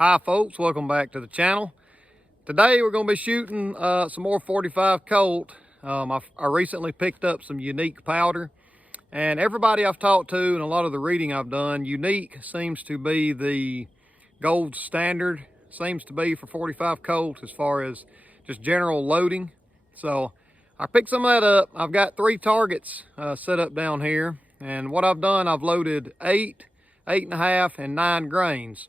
Hi folks, welcome back to the channel. Today we're going to be shooting some more 45 Colt. I recently picked up some unique powder, and everybody I've talked to and a lot of the reading I've done, unique seems to be the gold standard, seems to be for 45 Colt as far as just general loading. So I picked some of that up. I've got 3 targets set up down here, and what I've done, I've loaded 8, 8.5, and 9 grains.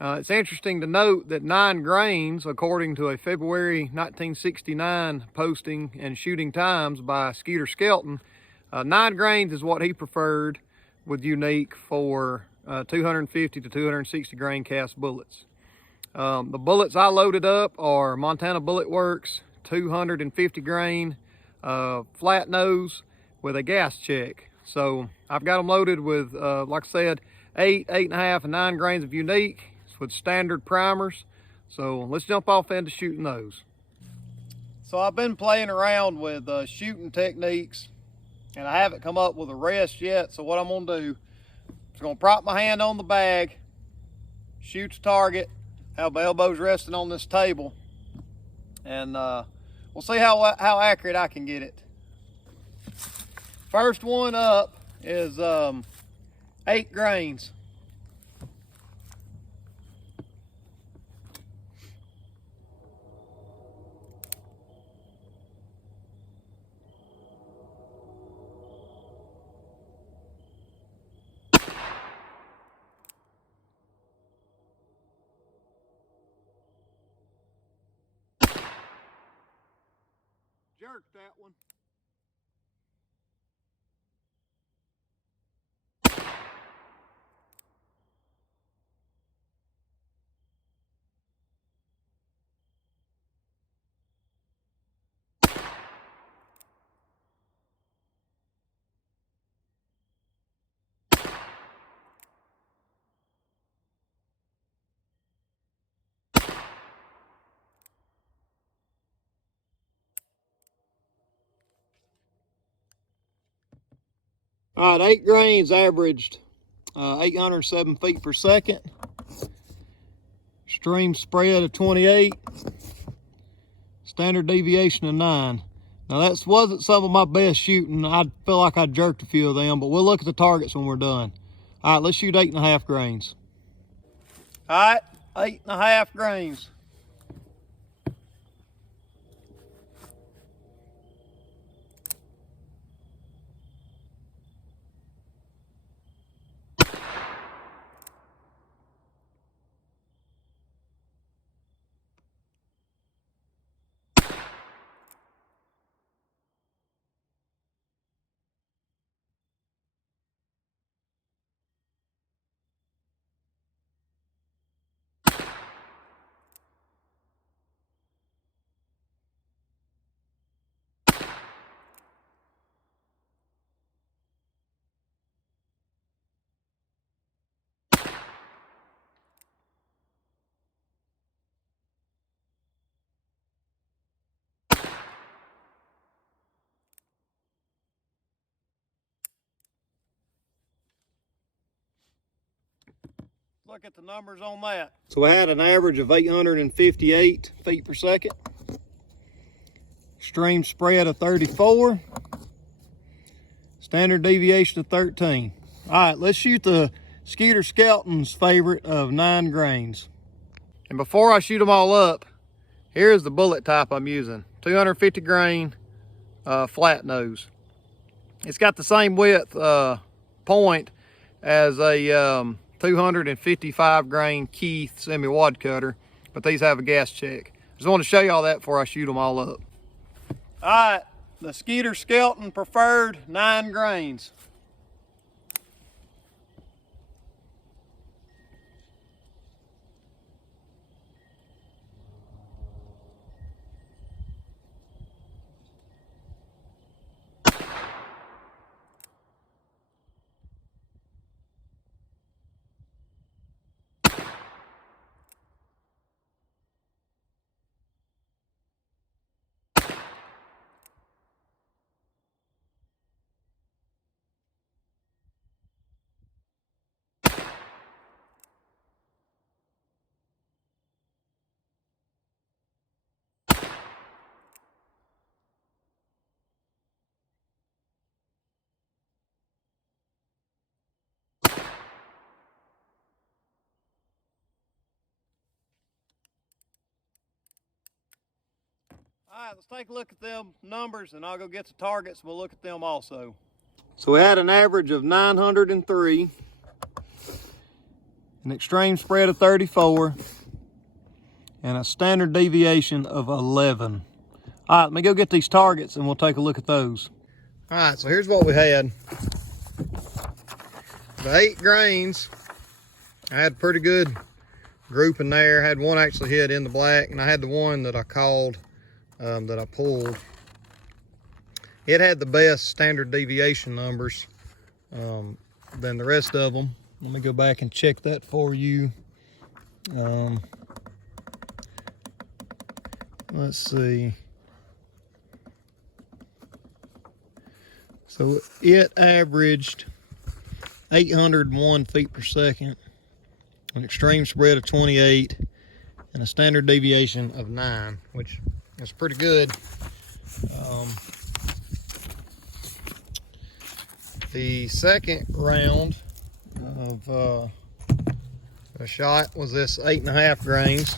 It's interesting to note that 9 grains, according to a February 1969 posting and shooting times by Skeeter Skelton, 9 grains is what he preferred with unique for 250 to 260 grain cast bullets. The bullets I loaded up are Montana Bullet Works 250 grain flat nose with a gas check. So I've got them loaded with, like I said, 8, 8.5, and 9 grains of unique with standard primers. So let's jump off into shooting those. So I've been playing around with shooting techniques, and I haven't come up with a rest yet. So what I'm gonna do is gonna prop my hand on the bag, shoot the target, have my elbows resting on this table, and we'll see how accurate I can get it. First one up is 8 grains. Jerked that one. All right, 8 grains averaged 807 feet per second. Stream spread of 28. Standard deviation of 9. Now that wasn't some of my best shooting. I feel like I jerked a few of them, but we'll look at the targets when we're done. All right, let's shoot 8.5 grains. All right, 8.5 grains. Look at the numbers on that. So I had an average of 858 feet per second. Stream spread of 34. Standard deviation of 13. All right, let's shoot the Skeeter Skelton's favorite of 9 grains. And before I shoot them all up, here's the bullet type I'm using. 250 grain flat nose. It's got the same width point as a 255 grain Keith semi-wad cutter, but these have a gas check. Just want to show y'all that before I shoot them all up. All right, the Skeeter Skelton preferred 9 grains. right, let's take a look at them numbers and I'll go get the targets. We'll look at them also. So we had an average of 903, an extreme spread of 34, and a standard deviation of 11. All right, let me go get these targets and we'll take a look at those. All right, so here's what we had. The 8 grains, I had a pretty good group in there. I had one actually hit in the black, and I had the one that I called, that I pulled. It had the best standard deviation numbers than the rest of them. Let me go back and check that for you. Let's see. So it averaged 801 feet per second, an extreme spread of 28, and a standard deviation of 9, which is pretty good. The second round of the shot was this 8.5 grains.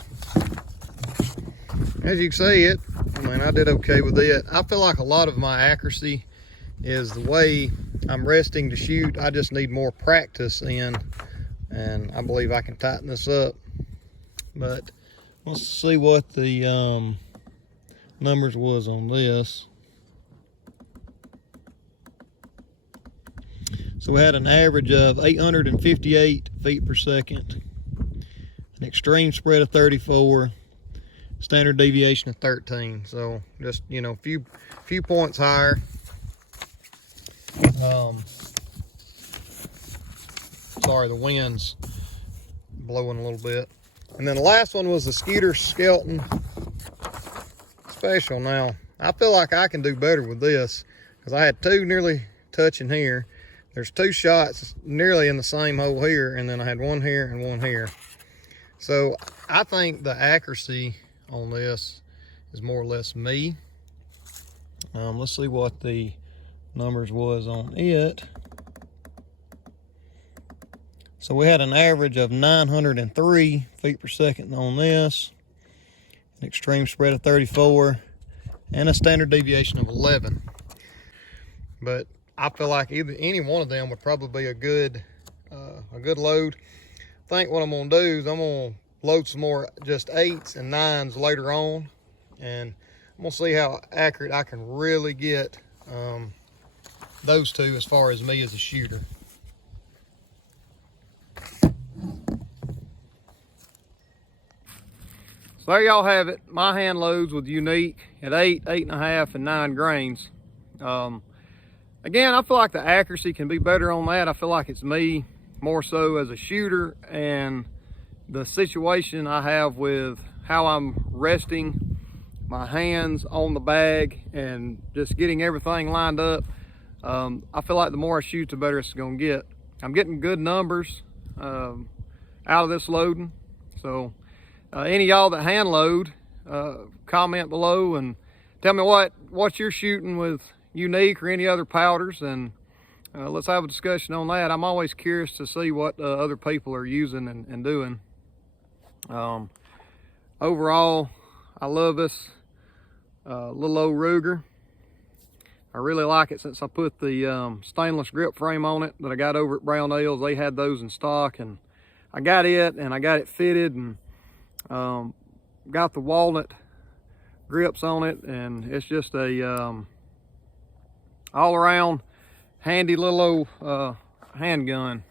As you can see, I did okay with it. I feel like a lot of my accuracy is the way I'm resting to shoot. I just need more practice in, and I believe I can tighten this up. But let's see what the numbers was on this. So we had an average of 858 feet per second, an extreme spread of 34, standard deviation of 13. So just, few points higher. Sorry, the wind's blowing a little bit. And then the last one was the Skeeter Skeleton Special. Now, I feel like I can do better with this because I had 2 nearly touching here. There's 2 shots nearly in the same hole here, and then I had 1 here and 1 here. So I think the accuracy on this is more or less me. Let's see what the numbers was on it. So we had an average of 903 feet per second on this, an extreme spread of 34, and a standard deviation of 11. But I feel like any one of them would probably be a good load. I think what I'm gonna do is I'm gonna load some more just 8s and 9s later on, and I'm gonna see how accurate I can really get those 2 as far as me as a shooter. So there y'all have it. My hand loads with Unique at 8, 8.5, and 9 grains. Again, I feel like the accuracy can be better on that. I feel like it's me more so as a shooter, and the situation I have with how I'm resting my hands on the bag and just getting everything lined up. I feel like the more I shoot, the better it's gonna get. I'm getting good numbers out of this loading. So any of y'all that hand load, comment below and tell me what you're shooting with Unique or any other powders, and let's have a discussion on that. I'm always curious to see what other people are using and doing. Overall, I love this little old Ruger. I really like it since I put the stainless grip frame on it that I got over at Brownells. They had those in stock, and I got it fitted, and got the walnut grips on it, and it's just a all around handy little old handgun.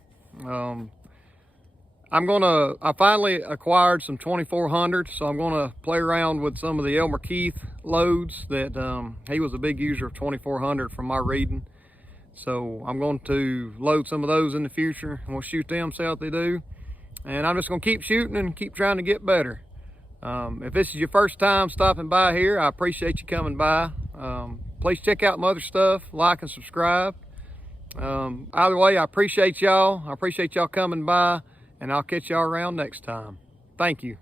I finally acquired some 2400, so I'm gonna play around with some of the Elmer Keith loads that he was a big user of 2400 from my reading. So I'm going to load some of those in the future, and we'll shoot them, see what they do. And I'm just gonna keep shooting and keep trying to get better. If this is your first time stopping by here, I appreciate you coming by. Please check out my other stuff, like and subscribe. Either way, I appreciate y'all. I appreciate y'all coming by, and I'll catch y'all around next time. Thank you.